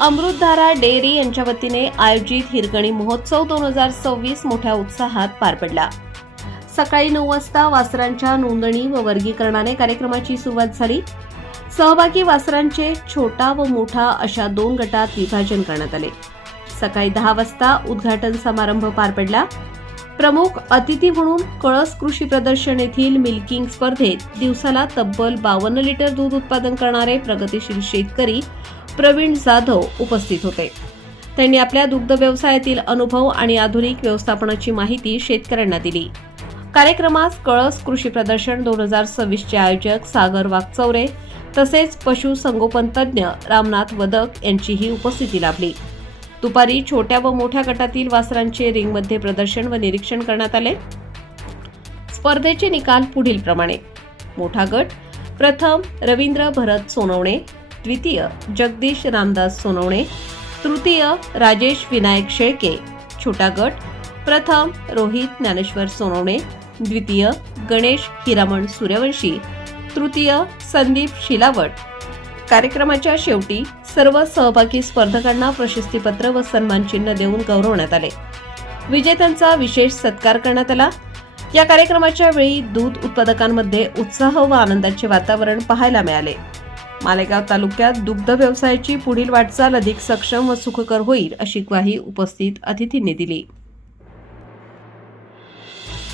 अमृतधारा dairy यांच्या वतीने आयोजित हिरकणी महोत्सव 2026 मोठ्या उत्साहात पार पडला। सकाळी 9 वाजता वासरांच्या नोंदणी व वर्गीकरणाने कार्यक्रमाची सुरुवात झाली। सहभागी वासरांचे छोटा व मोठा अशा 2 गटात विभाजन करण्यात आले। सकाळी 10 वाजता उद्घाटन समारंभ पार पडला। प्रमुख अतिथी म्हणून कळस कृषी प्रदर्शन येथील मिल्किंग स्पर्धेत दिवसाला तब्बल 52 लिटर दूध उत्पादन करणारे प्रगतिशील शेतकरी प्रवीण जाधव उपस्थित होते। त्यांनी आपल्या दुग्ध व्यवसायातील अनुभव आणि आधुनिक व्यवस्थापनाची माहिती शेतकऱ्यांना दिली। कार्यक्रमास कळस कृषी प्रदर्शन 2026 चे आयोजक सागर वागचौरे तसेच पशुसंगोपन तज्ज्ञ रामनाथ वदक यांचीही उपस्थिती लाभली। दुपारी छोट्या व मोठ्या गटातील वासरांचे रिंगमध्ये प्रदर्शन व निरीक्षण करण्यात आले। स्पर्धेचे निकाल पुढील प्रमाणे: मोठा गट प्रथम रवींद्र भरत सोनवणे, द्वितीय जगदीश रामदास सोनवणे, तृतीय राजेश विनायक शेळके। छोटा गट प्रथम रोहित ज्ञानेश्वर सोनवणे, द्वितीय गणेश हिरामण सूर्यवंशी, तृतीय संदीप शिलावट। कार्यक्रमाच्या शेवटी सर्व सहभागी स्पर्धकांना प्रशस्तीपत्र व सन्मानचिन्ह देऊन गौरवण्यात आले। विजेत्यांचा विशेष सत्कार करण्यात आला। या कार्यक्रमाच्या वेळी दूध उत्पादकांमध्ये उत्साह व आनंदाचे वातावरण पाहायला मिळाले। मालेगाव तालुक्यात दुग्ध व्यवसायाची पुढील वाटचाल अधिक सक्षम व सुखकर होईल अशी ग्वाही उपस्थित अतिथींनी दिली।